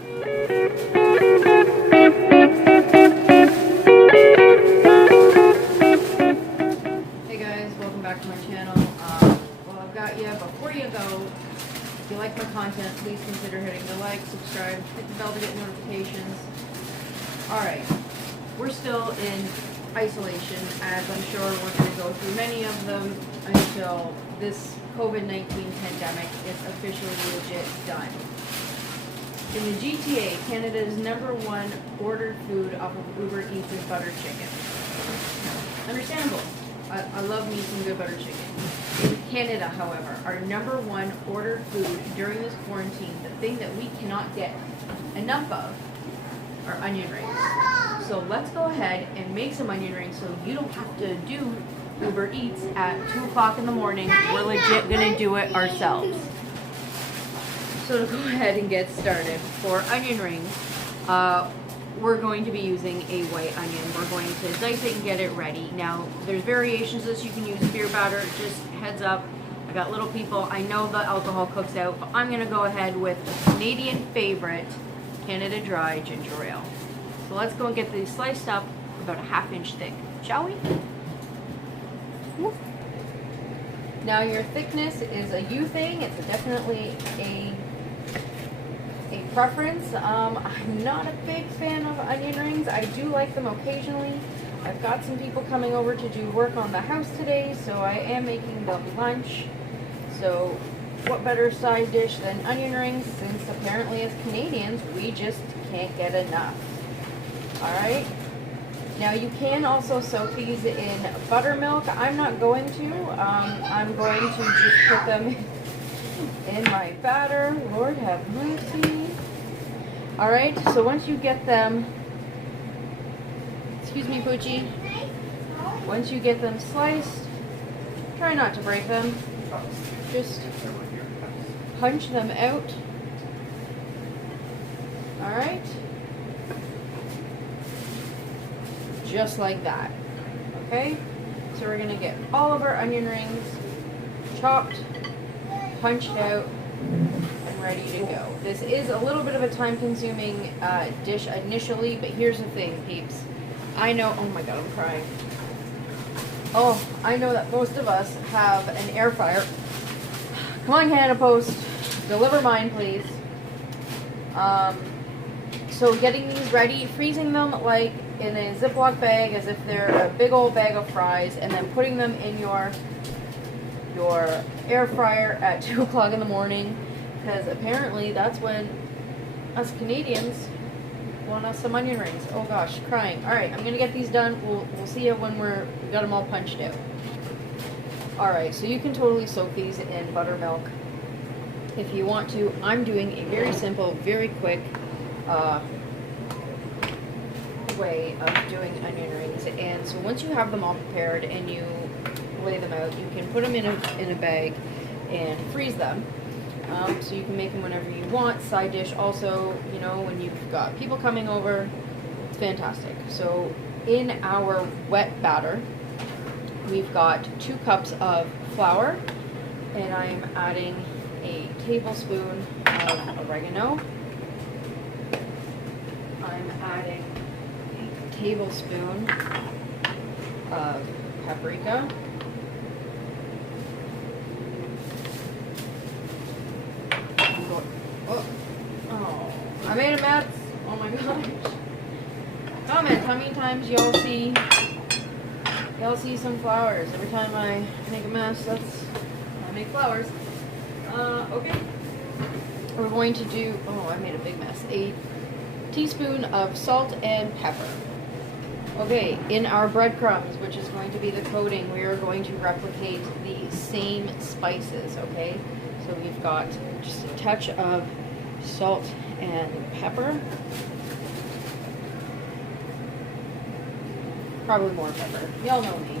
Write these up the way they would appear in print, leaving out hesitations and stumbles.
Hey guys, welcome back to my channel. Well, I've got you. Before you go, if you like my content, please consider hitting the like, subscribe, hit the bell to get notifications. Alright, we're still in isolation, as I'm sure we're going to go through many of them until this COVID-19 pandemic is officially legit done. In the GTA, Canada's #1 ordered food off of Uber Eats is butter chicken. Understandable. I love me some good butter chicken. In Canada, however, our #1 ordered food during this quarantine, the thing that we cannot get enough of, are onion rings. So let's go ahead and make some onion rings so you don't have to do Uber Eats at 2 o'clock in the morning. We're legit gonna do it ourselves. So to go ahead and get started, for onion rings, we're going to be using a white onion. We're going to dice it and get it ready. Now, there's variations of this. You can use beer batter, just heads up. I got little people. I know the alcohol cooks out, but I'm gonna go ahead with the Canadian favorite, Canada Dry Ginger Ale. So let's go and get these sliced up about a ½ inch thick, shall we? Now your thickness is a you thing. It's definitely a preference. I'm not a big fan of onion rings. I do like them occasionally. I've got some people coming over to do work on the house today, so I am making them lunch. So what better side dish than onion rings, since apparently as Canadians we just can't get enough. Alright, now you can also soak these in buttermilk. I'm not going to. I'm going to just put them in my batter. Lord have mercy. Alright, so once you get them, excuse me Poochie, once you get them sliced, try not to break them, just punch them out. Alright, just like that. Okay, so we're going to get all of our onion rings chopped, punched out, and ready to go. This is a little bit of a time-consuming dish initially, but here's the thing, peeps. I know, oh my god, I'm crying. Oh, I know that most of us have an air fryer. Come on, Canada Post, deliver mine, please. So getting these ready, freezing them like in a Ziploc bag as if they're a big old bag of fries, and then putting them in your air fryer at 2 o'clock in the morning, because apparently that's when us Canadians want us some onion rings. Oh gosh, crying. Alright, I'm gonna get these done. We'll see you when we've got them all punched out. Alright, so you can totally soak these in buttermilk if you want to. I'm doing a very simple, very quick way of doing onion rings. And so once you have them all prepared and you lay them out, you can put them in a bag and freeze them. So you can make them whenever you want. Side dish also, you know, when you've got people coming over, it's fantastic. So in our wet batter, we've got 2 cups of flour, and I'm adding a tablespoon of oregano. I'm adding a tablespoon of paprika. Oh, I made a mess. Oh my gosh. Comment how many times y'all see some flowers. Every time I make a mess, I make flowers. Okay. We're going to do, oh, I made a big mess, a teaspoon of salt and pepper. Okay, in our breadcrumbs, which is going to be the coating, we are going to replicate the same spices, okay? So we've got just a touch of salt and pepper. Probably more pepper. Y'all know me.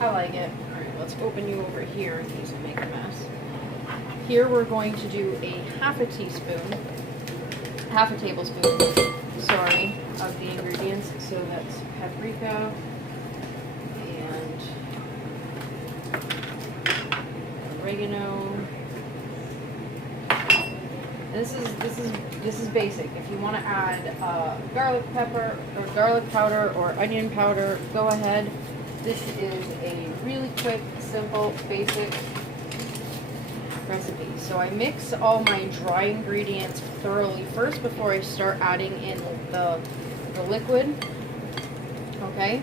I like it. Alright, let's open you over here in case I make a mess. Here we're going to do a half a tablespoon, sorry, of the ingredients. So that's paprika and oregano. This is basic. If you want to add garlic pepper or garlic powder or onion powder, go ahead. This is a really quick, simple, basic recipe. So I mix all my dry ingredients thoroughly first before I start adding in the liquid. Okay.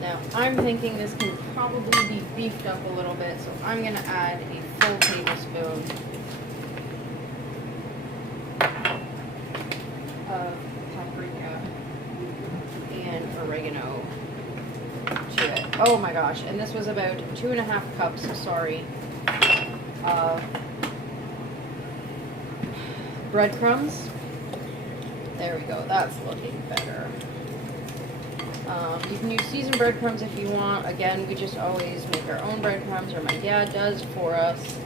Now I'm thinking this can probably be beefed up a little bit, so I'm going to add a full tablespoon of paprika and oregano to it. Oh my gosh, and this was about 2.5 cups, sorry, breadcrumbs. There we go, that's looking better. You can use seasoned breadcrumbs if you want. Again, we just always make our own breadcrumbs, or my dad does for us.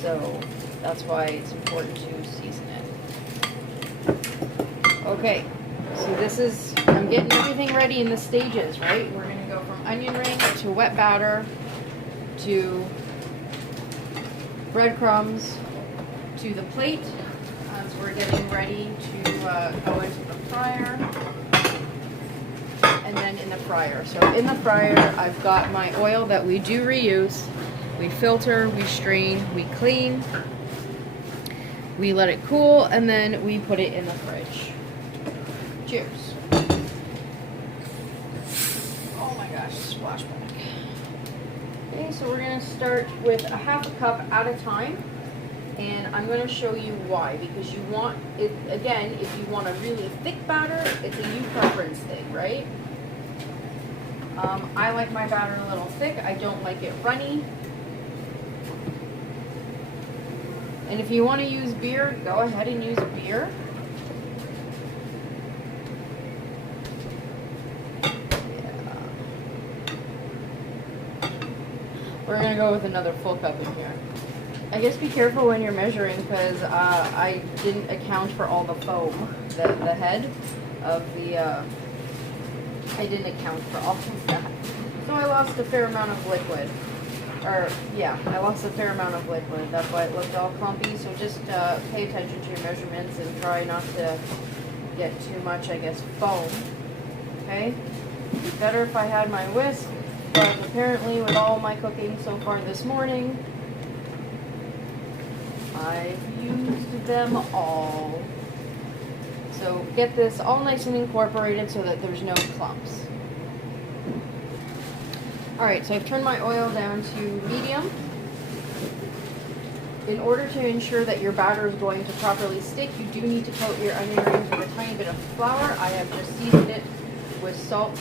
So that's why it's important to season it. Okay, so this is, I'm getting everything ready in the stages, right? We're going to go from onion ring to wet batter to breadcrumbs to the plate as we're getting ready to go into the fryer. And then in the fryer. So in the fryer, I've got my oil that we do reuse. We filter, we strain, we clean, we let it cool, and then we put it in the fridge. Cheers. Oh my gosh, splashback. Okay, so we're going to start with a 1/2 cup at a time. And I'm going to show you why, because you want it, again, if you want a really thick batter, it's a you preference thing, right? I like my batter a little thick. I don't like it runny. And if you want to use beer, go ahead and use beer. Yeah. We're going to go with another full cup in here. I guess be careful when you're measuring, because I didn't account for all the foam, the head of the, I didn't account for all of that. So I lost a fair amount of liquid. Or, yeah, I lost a fair amount of liquid. That's why it looked all clumpy. So just pay attention to your measurements and try not to get too much, I guess, foam. Okay? It'd be better if I had my whisk, but apparently with all my cooking so far this morning, I've used them all. So get this all nice and incorporated so that there's no clumps. Alright, so I've turned my oil down to medium. In order to ensure that your batter is going to properly stick, you do need to coat your onion rings with a tiny bit of flour. I have just seasoned it with salt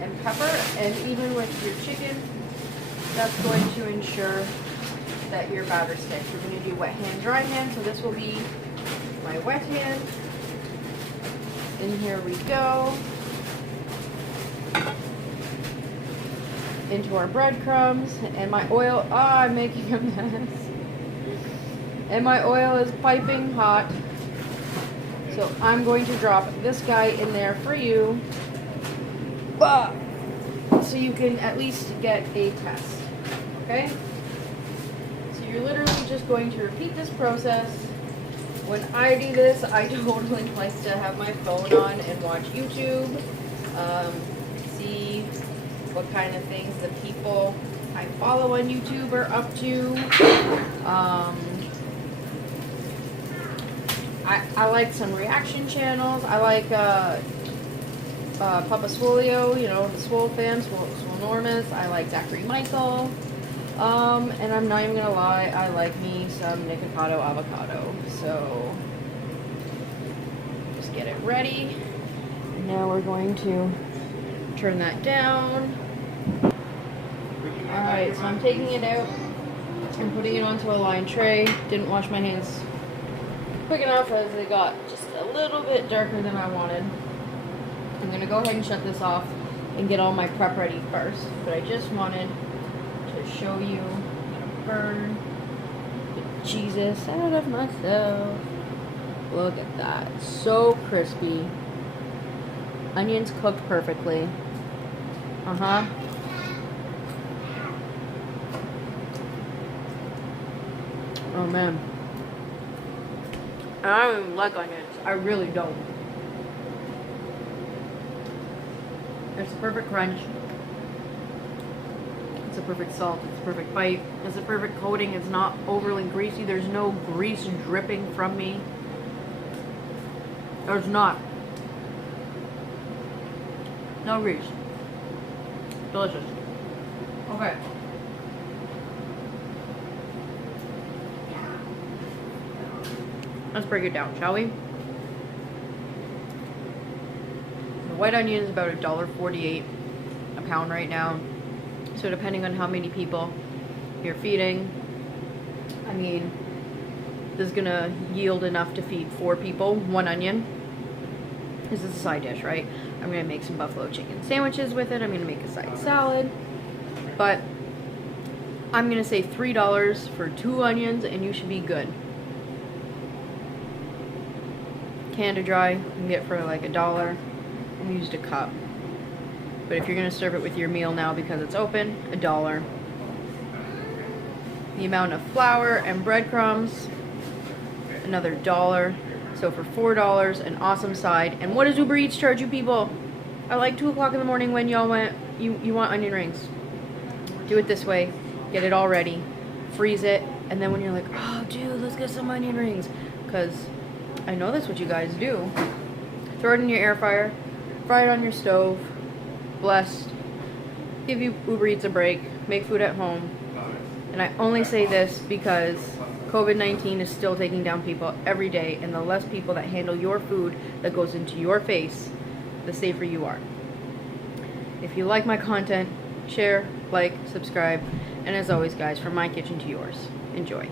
and pepper, and even with your chicken, that's going to ensure that your batter sticks. We're going to do wet hand, dry hand, so this will be my wet hand. And here we go. Into our breadcrumbs, and my oil, I'm making a mess. And my oil is piping hot. So I'm going to drop this guy in there for you. So you can at least get a test. Okay? So you're literally just going to repeat this process. When I do this, I totally like to have my phone on and watch YouTube, see what kind of things the people I follow on YouTube are up to. I like some reaction channels. I like Papa Swolio, you know, the Swole fam, Swolenormous. I like Zachary Michael. And I'm not even gonna lie, I like me some Nikocado avocado. So just get it ready. Now we're going to turn that down. Alright, so I'm taking it out and putting it onto a lined tray. Didn't wash my hands quick enough as they got just a little bit darker than I wanted. I'm gonna go ahead and shut this off and get all my prep ready first. But I just wanted to show you I'm gonna burn the Jesus out of myself. Look at that. So crispy. Onions cooked perfectly. Oh man. And I don't even like onions. I really don't. It's a perfect crunch. It's a perfect salt. It's a perfect bite. It's a perfect coating. It's not overly greasy. There's no grease dripping from me. There's not. No grease. Delicious. Okay. Let's break it down, shall we? The white onion is about $1.48 a pound right now. So depending on how many people you're feeding, I mean, this is gonna yield enough to feed 4 people, 1 onion. This is a side dish, right? I'm gonna make some buffalo chicken sandwiches with it. I'm gonna make a side salad. But I'm gonna say $3 for 2 onions and you should be good. Canada Dry, you can get for like $1. I used a cup. But if you're gonna serve it with your meal now because it's open, $1. The amount of flour and breadcrumbs, another $1. So for $4, an awesome side. And what does Uber Eats charge you people? At like 2 o'clock in the morning when y'all went, you want onion rings. Do it this way. Get it all ready. Freeze it. And then when you're like, oh dude, let's get some onion rings. Because I know that's what you guys do. Throw it in your air fryer. Fry it on your stove. Blessed. Give you Uber Eats a break. Make food at home. And I only say this because COVID-19 is still taking down people every day, and the less people that handle your food that goes into your face, the safer you are. If you like my content, share, like, subscribe, and as always guys, from my kitchen to yours, enjoy.